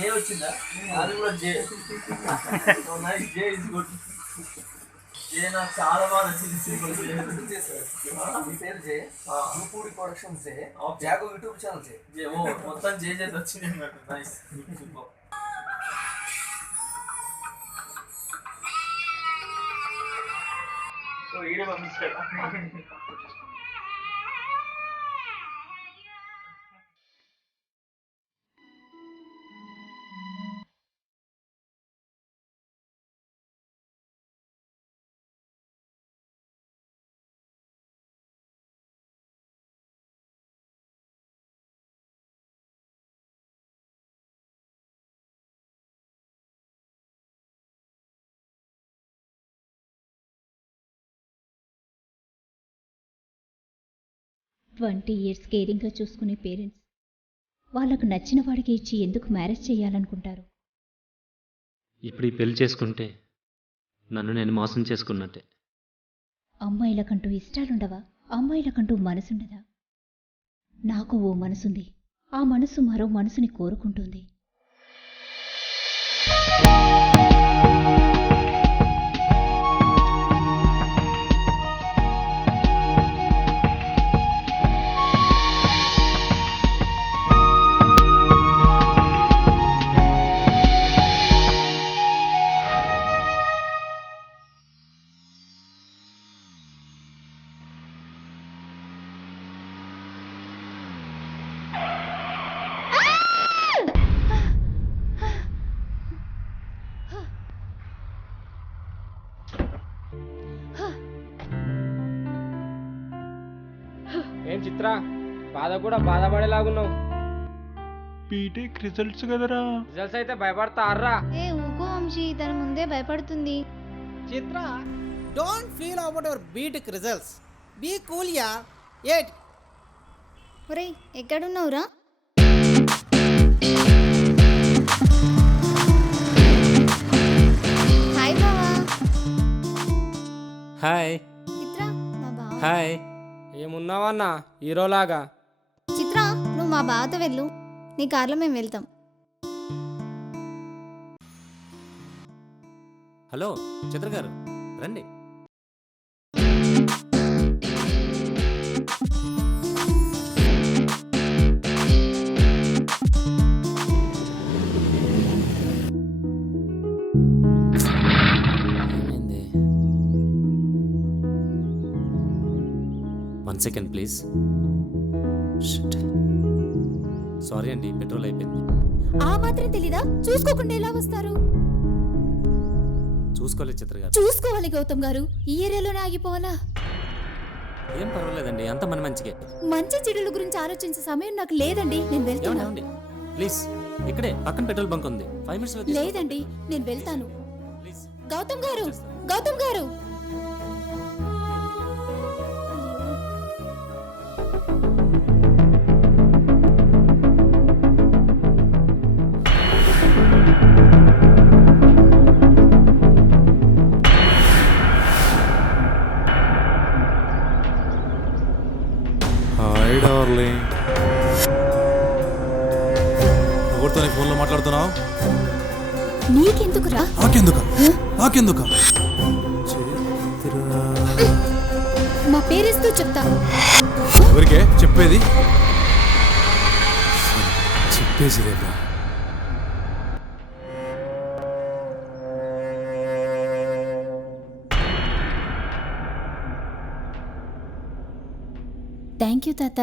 జే వచ్చిందా? అది కూడా జే. జే ఇస్ గుడ్. జే నాకు చాలా బాగా నచ్చింది. సింపుల్ జే. మీ పేరు జే, పూడి ప్రొడక్షన్ జే, జాగో యూట్యూబ్ ఛానల్ జే. జే ఓ మొత్తం జే జే వచ్చింది నాకు. నైస్. సూపర్. సో ఈడే పంపించాడు. 20 years కేరింగ్గా చూసుకునే పేరెంట్స్ వాళ్ళకు నచ్చిన వాడికి ఇచ్చి ఎందుకు మ్యారేజ్ చేయాలనుకుంటారు? ఇప్పుడు ఈ పెళ్లి చేసుకుంటే నన్ను నేను మోసం చేసుకున్నట్టే. అమ్మాయిలకంటూ ఇష్టాలుండవా? అమ్మాయిలకంటూ మనసుండదా? నాకు ఓ మనసుంది. ఆ మనసు మరో మనసుని కోరుకుంటుంది. ఏం చిత్ర, బాధ కూడా బాధపడేలాగున్నావు. బీటెక్ రిజల్ట్స్ కదరా. రిజల్ట్స్ అయితే భయపడతారా? ఏ ఊకో వంశీ, తన ముందే భయపడుతుంది. Chitra, don't feel about your B Tech results. Be cool yeah. ఏట్ ఒరేయ్, ఎక్కడున్నావురా? హాయ్ బావా. హాయ్. చిత్ర, మా బావ. హాయ్. ఏమున్నావన్నా హీరోలాగా? చిత్ర, నువ్వు మా బావతో వెళ్ళు, నీ కార్లో మేము వెళ్తాం. హలో చిత్ర గారు, రండి. One second please. సారీ అండి, పెట్రోల్ అయిపోయింది. ఆ మాత్రం తెలీదా? చూసుకోకుండా ఎలా వస్తారు? చూసుకోలేదు చిత్ర గారు. చూసుకోవాలి గౌతమ్ గారు. ఈ ఏరియాలోనే ఆగిపోవాలా? ఏం పర్వాలేదండి, అంత మన మంచిగా. మంచి చెడుల గురించి ఆలోచించే సమయం నాకు లేదండి. నేను వెళ్తాను. ప్లీజ్, ఇక్కడే పక్కన పెట్రోల్ బంక్ ఉంది. 5 minutes లేదండి, నేను వెళ్తాను. ప్లీజ్. గౌతమ్ గారు, గౌతమ్ గారు. Hi darling. ఎవరితో నీ ఫోన్లో మాట్లాడుతున్నావు? నీకెందుకురా? నాకెందుక? మా పేరెంట్స్తో చెప్తా. ఎవరికే చెప్పేది? చెప్పేసి రేపా. థ్యాంక్ యూ తాత.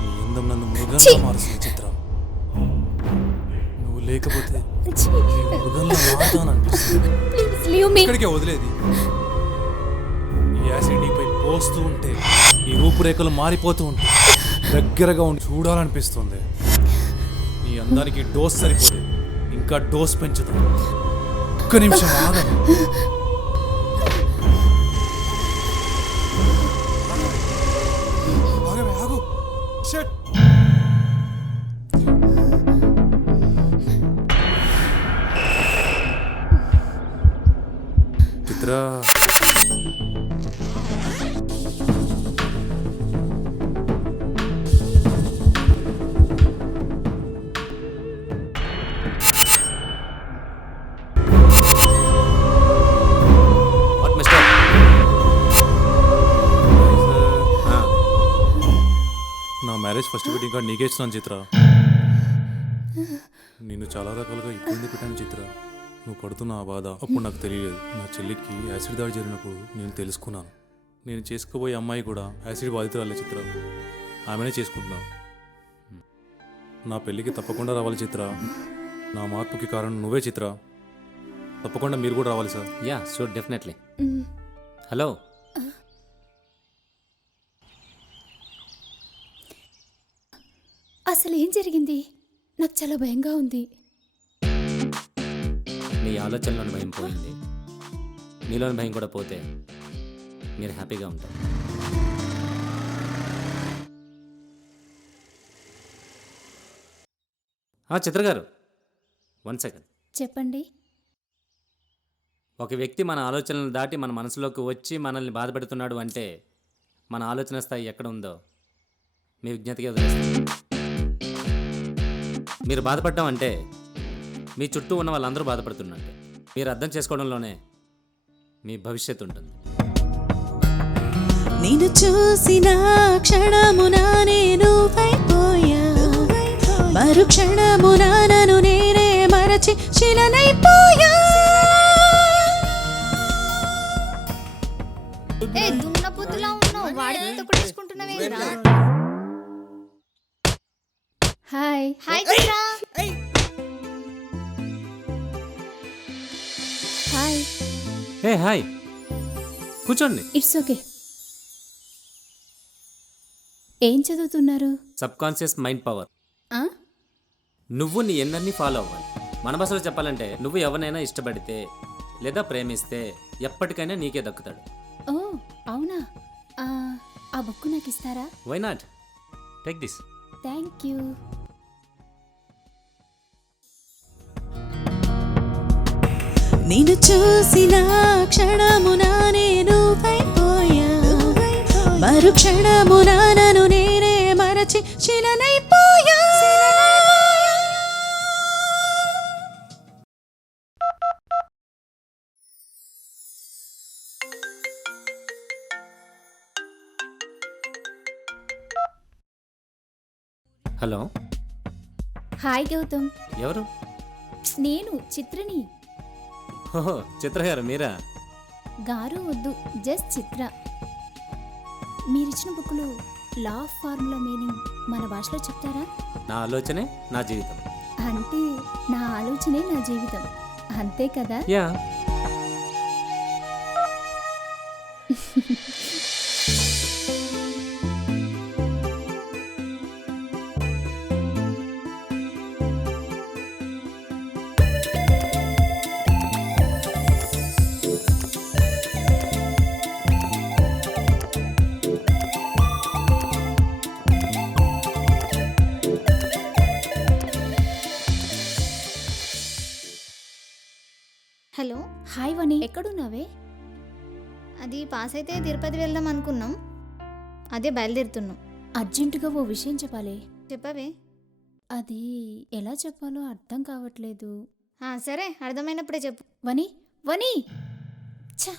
నీ అందం నన్ను మృగంగా మారుస్తుంది చిత్ర. నువ్వు లేకపోతే మృగంలో మారుతాననిపిస్తుంది. ఇక్కడికే వదిలేది. ఈ యాసిడ్ నీపై పోస్తూ ఉంటే ఈ రూపురేఖలు మారిపోతూ ఉంటే దగ్గరగా ఉండి చూడాలనిపిస్తుంది. నీ అందానికి డోస్ సరిపోదు, ఇంకా డోస్ పెంచుతుంది. ఒక్క నిమిషం ఆగను. ఆగు. షట్. చిత్ర, ఫస్ట్ వెడ్డింగ్ కార్డ్ నీకే ఇస్తున్నాను చిత్ర. నేను చాలా రకాలుగా ఇబ్బంది పెట్టాను చిత్ర. నువ్వు పడుతున్న ఆ బాధ అప్పుడు నాకు తెలియలేదు. నా చెల్లికి యాసిడ్ దాడి జరిగినప్పుడు నేను తెలుసుకున్నాను. నేను చేసుకోబోయే అమ్మాయి కూడా యాసిడ్ బాధితురాలే చిత్ర. ఆమెనే చేసుకుంటున్నాను. నా పెళ్ళికి తప్పకుండా రావాలి చిత్ర. నా మార్పుకి కారణం నువ్వే చిత్ర. తప్పకుండా మీరు కూడా రావాలి sir. Yeah sure definitely. Hello, అసలు ఏం జరిగింది? నాకు చాలా భయంగా ఉంది. నీ ఆలోచనలోని భయం పోయింది. నీలోని భయం కూడా పోతే మీరు హ్యాపీగా ఉంటారు. చిత్ర గారు, 1 సెకండ్. చెప్పండి. ఒక వ్యక్తి మన ఆలోచనలను దాటి మన మనసులోకి వచ్చి మనల్ని బాధపెడుతున్నాడు అంటే మన ఆలోచన స్థాయి ఎక్కడ ఉందో మీ విజ్ఞతగా వదిలేస్తాను. మీరు బాధపడటం అంటే మీ చుట్టూ ఉన్న వాళ్ళందరూ బాధపడుతున్నట్టే. మీరు అర్థం చేసుకోవడంలోనే మీ భవిష్యత్తు ఉంటుంది. నేను చూసిన క్షణమున నేను పైపోయా, మరు క్షణమున నన్ను నేనే మరచి శిలనైపోయా. ఏ దున్నపోతులా ఉన్నావు, వాడితో కూడా వేసుకుంటున్నావేంద్రా? హాయ్. హాయ్ చిత్ర. హాయ్. హే హాయ్, కూర్చోండి. It's okay. ఏం చదువుతున్నారు? Sub conscious mind power. ఆ? నువ్వు నీ ఎన్నన్నీ ఫాలో అవ్వాలి. మన భాషలో చెప్పాలంటే నువ్వు ఎవరినైనా ఇష్టపడితే లేదా ప్రేమిస్తే ఎప్పటికైనా నీకే దక్కుతాడు. ఓ అవునా? ఆ బుక్ నాకు ఇస్తారా? Why not? Take this. Thank you. నేను చూసిన క్షణమున నేను పైపోయా, మరు క్షణమున నన్ను నేనే మరచి శిలనైపోయా. Hello, hi Gautam. ఎవరు? నేను చిత్రని. ఓహో, చిత్ర గారు మీరా? గారు వద్దు, జస్ట్ చిత్ర. మీరిచ్చిన బుక్లో లా ఆఫ్ ఫార్ములా మీనింగ్ మన భాషలో చెప్తారా? నా ఆలోచనే నా జీవితం. అంటే నా ఆలోచనే నా జీవితం, అంతే కదా? యా. హలో. హాయ్ వని, ఎక్కడున్నావే? అది పాస్ అయితే తిరుపతి వెళ్దాం అనుకున్నాం, అదే బయలుదేరుతున్నాం. అర్జెంటుగా ఓ విషయం చెప్పాలి. చెప్పవే. అది ఎలా చెప్పాలో అర్థం కావట్లేదు. సరే, అర్థమైనప్పుడే చెప్పు. వని వని ఛ.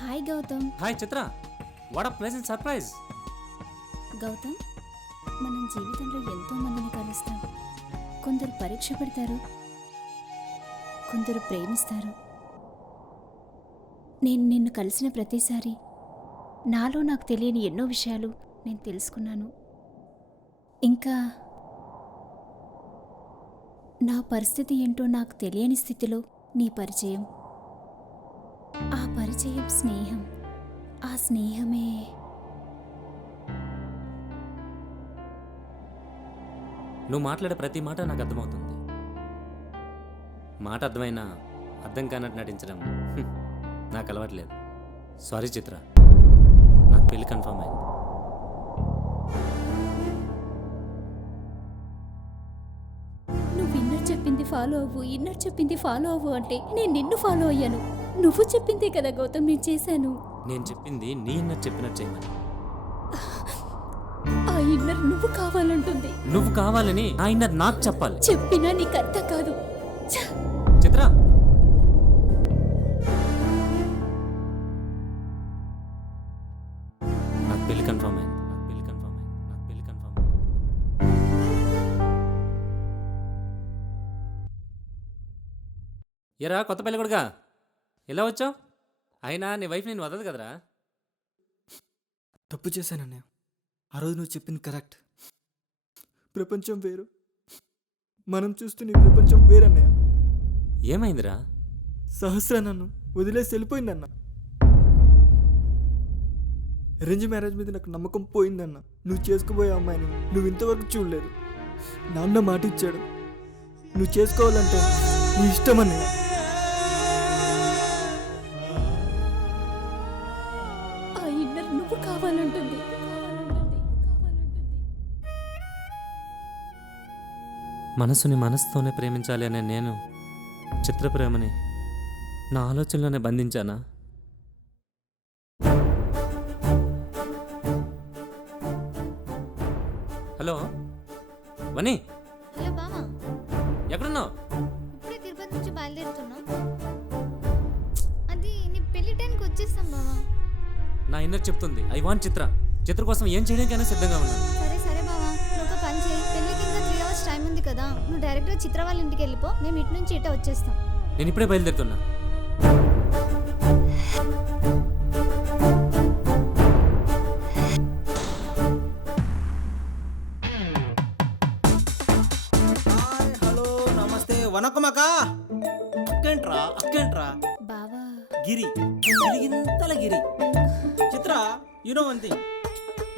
Hi Gautam. Hi Chitra, what a pleasant surprise. Gautam, మనం జీవితంలో ఎంతో మందిని కలుస్తాం. కొందరు పరీక్ష పెడతారు, కొందరు ప్రేమిస్తారు. నేను నిన్ను కలిసిన ప్రతిసారి నాలో నాకు తెలియని ఎన్నో విషయాలు నేను తెలుసుకున్నాను. ఇంకా నా పరిస్థితి ఏంటో నాకు తెలియని స్థితిలో నీ పరిచయం, ఆ పరిచయం స్నేహం, ఆ స్నేహమే నువ్వు మాట్లాడే ప్రతి మాట నాకు అర్థమవుతుంది. మాట అర్థమైనా అర్థం కానట్టు నటించడం నాకు అలవాట్లేదు. సారీ చిత్ర, నాకు పెళ్ళి కన్ఫర్మ్ అయింది. నువ్వు ఇన్నర్ చెప్పింది ఫాలో అవ్వు, ఇన్నర్ చెప్పింది ఫాలో అవ్వు అంటే నేను నిన్ను ఫాలో అయ్యాను. నువ్వు చెప్పిందే కదా గౌతమ్ నేను చేశాను. నేను చెప్పింది నీ ఇన్నర్ చెప్పినట్టు చేయమని. ఆ ఇన్నర్ నువ్వు నువ్వు కావాలంటుంది. నువ్వు కావాలని నా ఇన్నర్ నాకు చెప్పాలి. చెప్పినా నీకు అర్థం కాదు. ఛ! చిత్ర, నాకు పెళ్లి కన్ఫర్మ్ అయింది. ఎరా కొత్త పెళ్ళి కొడుగా, ఎలా వచ్చావు? అయినా నీ వైఫ్ నేను వదలదు కదరా. తప్పు చేశానన్నయ్య. ఆ రోజు నువ్వు చెప్పింది కరెక్ట్. ప్రపంచం వేరు, మనం చూస్తున్న ఈ ప్రపంచం వేరన్నయ్య. ఏమైందిరా? సహస్ర నన్ను వదిలేసి వెళ్ళిపోయిందన్న. అరేంజ్ మ్యారేజ్ మీద నాకు నమ్మకం పోయిందన్న. నువ్వు చేసుకుపోయే అమ్మాయిని నువ్వు ఇంతవరకు చూడలేదు. నాన్న మాట ఇచ్చాడు, నువ్వు చేసుకోవాలంటే నీ ఇష్టం అన్నయ్య. ఆ ఇన్నర్ నువ్వు కావాలంటుంది. మనసుని మనసుతోనే ప్రేమించాలి అనే నేను చిత్ర ప్రేమని నా ఆలోచనలోనే బంధించానా? హలో వని, హలో బావా, ఎక్కడున్నావు? ఇప్పుడే తిరుపతి నుంచి బయలుదేరుతున్నాం. అది నీ పెళ్లి టైంకి వచ్చేస్తాం బావా. నా ఇన్నర్ చెప్తుంది ఐ వాంట్ చిత్ర. చిత్ర కోసం ఏం చేయడానికైనా సిద్ధంగా ఉన్నాను. సరే సరే బావా, నువ్వు ఒక పని చేయి. పెళ్ళికి ఇంకా 3 hours టైం ఉంది కదా, నువ్వు డైరెక్ట్గా చిత్ర వాళ్ళ ఇంటికి వెళ్ళిపో. మేము ఇటు నుంచి ఇటే వచ్చేస్తాం. నేను ఇప్పుడే బయలుదేరుతున్నా. హలో నమస్తే వనకమక. అక్కేంట్రా బావా, గిరి గిరిగింతల గిరి. చిత్ర, యు నో వన్ థింగ్,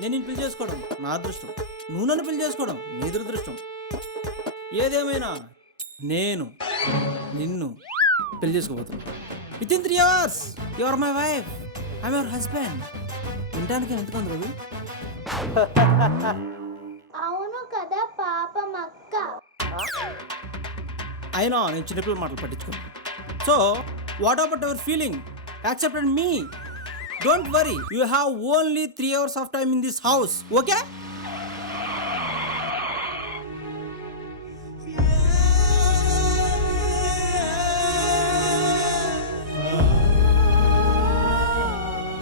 నేను నిన్ను పెళ్లి చేసుకోవడం నా అదృష్టం, నువ్వు నన్ను పెళ్లి చేసుకోవడం నీ దురదృష్టం. ఏదేమైనా నేను నిన్ను పెళ్లి చేసుకోబోతున్నా. With in 3 hours you are my wife, I'm your husband. వినడానికి ఎంతకంది రవి? అవును కదా పాపం అక్క. అయినా నేను చిన్నపిల్లల మాటలు పట్టించుకోను. So what about your feeling? Accepted me. Don't worry, you have only 3 hours of time in this house. Okay?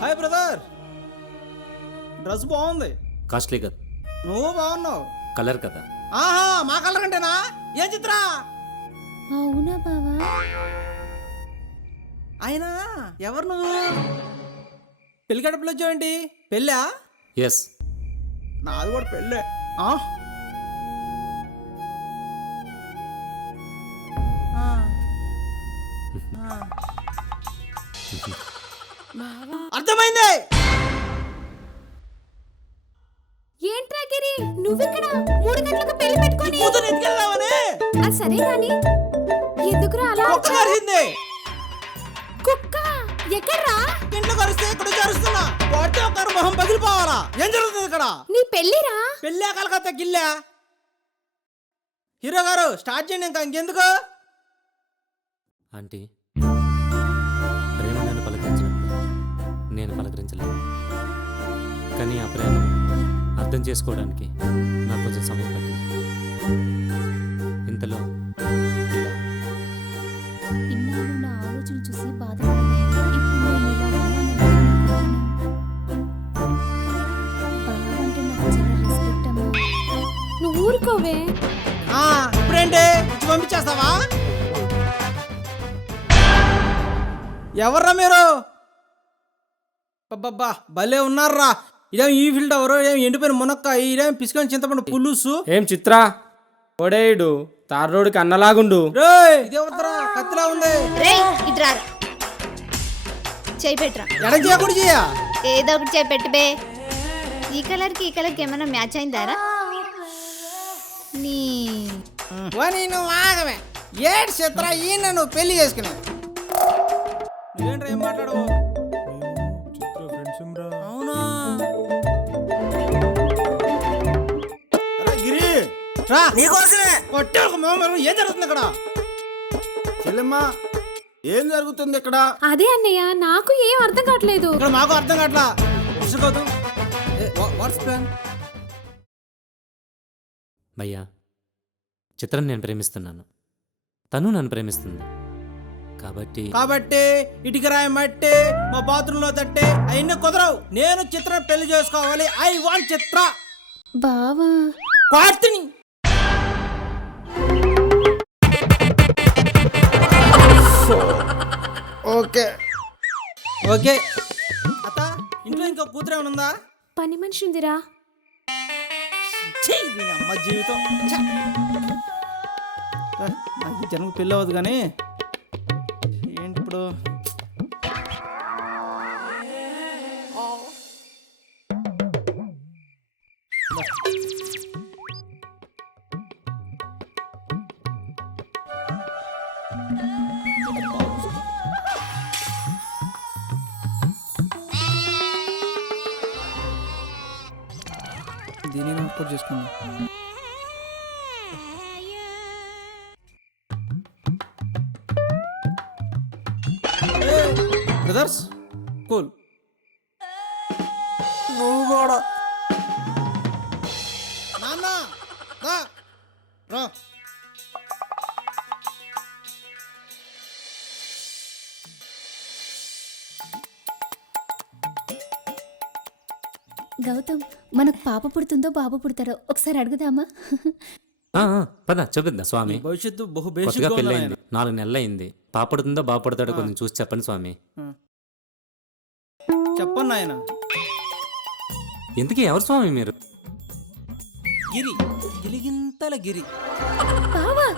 Hi brother, dress బాగుంది. కాస్ట్లీ కదా, నువ్వు బాగున్నావు. కలర్ కదా. ఆహా, మా కలర్ అంటేనా? ఏ చిత్ర? అవునా బావా? అయినా ఎవరు నువ్వు? పెళ్లి గడపలో వచ్చావేంటి? పెళ్ళా? ఎస్, నాది కూడా పెళ్ళే. అర్థమైంది. ఏంట్రా గిరి, నువ్విక్కడ 3 గంటలకు పెళ్లి పెట్టుకొని కూతురు ఎత్తుకెళ్దామని. అది సరే గాని ఎందుకురా అలా కుక్క కరిచింది. కుక్క ఎక్కడ్రా? ఇంట్లో కరిస్తే ఇక్కడ కరుస్తున్నా. వాడితే ఒకరు మొహం పగిలిపోవాలా? ఏం జరుగుతుంది ఇక్కడ? నీ పెళ్లిరా? పెళ్ళా కలకత్తా గిల్లా? హీరో గారు స్టార్ట్ చేయండి, ఇంకా ఇంకెందుకు? ఆంటీ, ప్రేమ నన్ను పలకరించినప్పుడు నేను పలకరించలేదు. కానీ ఆ ప్రేమను అర్థం చేసుకోవడానికి నాకు కొంచెం సమయం పట్టింది. ఇంతలో ఇలా ఇన్నాళ్ళు నా ఆలోచన చూసి బాధపడ్డాను. ఇప్పుడు నేను ఇలా ఉన్నాననుకున్నాను. బావంటే నాకు చాలా రెస్పెక్ట్ అమ్మా. నువ్వు ఊరుకోవే. ఇప్పుడేంటి ఇచ్చి పంపించేస్తావా? ఎవర్రా మీరు? అబ్బబ్బా భలే ఉన్నారా. ఇదేం ఈ ఫీల్డ్ ఎవరు? ఏం ఎండిపోయిన మునక్కాయ, ఇదేం పిసుకొని చింతపండు పులుసు. ఏం చిత్ర ఓడేయుడు తార్ రోడ్డుకి అన్నలాగుండు. ఇదేవద్దరా కత్తిలా ఉంది. రేయ్ ఇట్రా, చేయి పెట్టరా. ఎడం చేయకూడదు చేయ. ఏదో ఒకటి చేయి పెట్టు బే. ఈ కలర్కి ఈ కలర్కి ఏమైనా మ్యాచ్ అయిందారా? నీ నువ్వు ఆగమే. ఏడు చిత్ర ఈయన నువ్వు పెళ్లి చేసుకునే. నువ్వేంట్రా ఏం మాట్లాడవు? అవునా? గిరి రా, నీకోసమే కొట్టే ఒక మొహం. ఏం జరుగుతుంది ఇక్కడ? చెల్లెమ్మా, ఏం జరుగుతుంది ఇక్కడ? అదే అన్నయ్య, నాకు ఏం అర్థం కావట్లేదు. ఇక్కడ మాకు అర్థం కావట్లా. What's plan? భయ్యా, చిత్రం నేను ప్రేమిస్తున్నాను, తను నన్ను ప్రేమిస్తుంది. కాబట్టి ఇటుక రాయి మట్టి మా బాత్రూంలో తట్టే అవన్నీ కుదరవు. నేను చిత్ర పెళ్లి చేసుకోవాలి. ఐ వాంట్ చిత్ర. బావా కార్తిని ఓకే ఓకే. అత్త, ఇంట్లో ఇంకో కూతురు ఏమైనా ఉందా? పని మనిషి ఉందిరా. ఛీ, దీని అమ్మ జీవితం. ఛ! నాకు ఈ జన్మ పెళ్ళి అవ్వదు కానీ ఏంటి ఇప్పుడు? దీన్ని నోట్ చేసుకుందాం. Brothers cool. నువ్వు కూడా నాన్న రా రా. గౌతమ్, మనకు పాప పుడుతుందో బాబు పుడతారో ఒకసారి అడుగుదామా? పద చూపిద్దా స్వామి. భవిష్యత్తు బహు కొత్తగా బేసిక్గా ఉంది పెళ్ళయింది, నాయన. 4 నెలలు అయింది. పాపడుతుందో బాపడుతాడో కొంచెం చూసి చెప్పండి స్వామి. చెప్పండి నాయన. ఇంతకీ ఎవరు స్వామి మీరు? గిరి, గిలిగింతల గిరి. బావా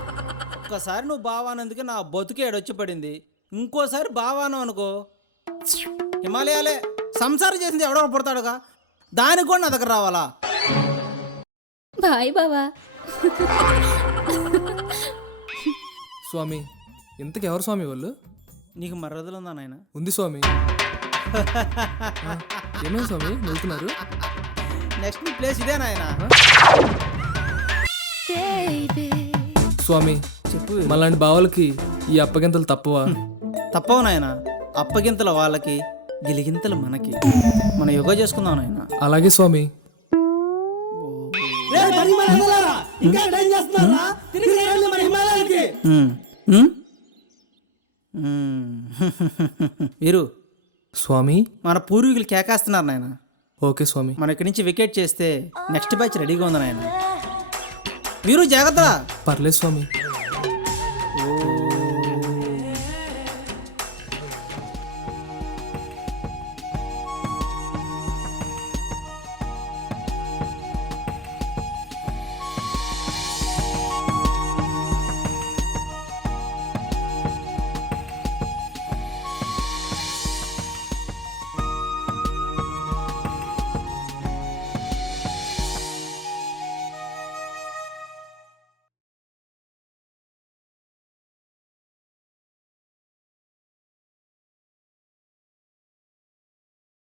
ఒక్కసారి నువ్వు బావానందుకే నా బతుకే ఏడొచ్చి పడింది. ఇంకోసారి బావాను అనుకో హిమాలయాలే. సంసారం చేసింది ఎవడో పుడతాడుగా, దానికి కూడా నా దగ్గర రావాలా? బాయ్ బావా. స్వామి, ఇంతకు ఎవరు స్వామి వాళ్ళు? నీకు మర్రదలు ఉందా నాయన? ఉంది స్వామి. ఏమైంది స్వామి వెళ్తున్నారు? నెక్స్ట్ నీ ప్లేస్ ఇదే నాయన. స్వామి చెప్పు. మళ్ళాంటి బావలకి ఈ అప్పగింతలు తప్పవా? తప్పవు నాయన. అప్పగింతల వాళ్ళకి, గిలిగింతలు మనకి. మనం యోగా చేసుకుందాం నాయన. అలాగే స్వామి. వీరు స్వామి. మన పూర్వీకులు కేకేస్తున్నారు నాయన. ఓకే స్వామి. మన ఇక్కడి నుంచి వికెట్ చేస్తే నెక్స్ట్ బ్యాచ్ రెడీగా ఉంది నాయన. వీరు జాగ్రత్త. పర్లేదు స్వామి.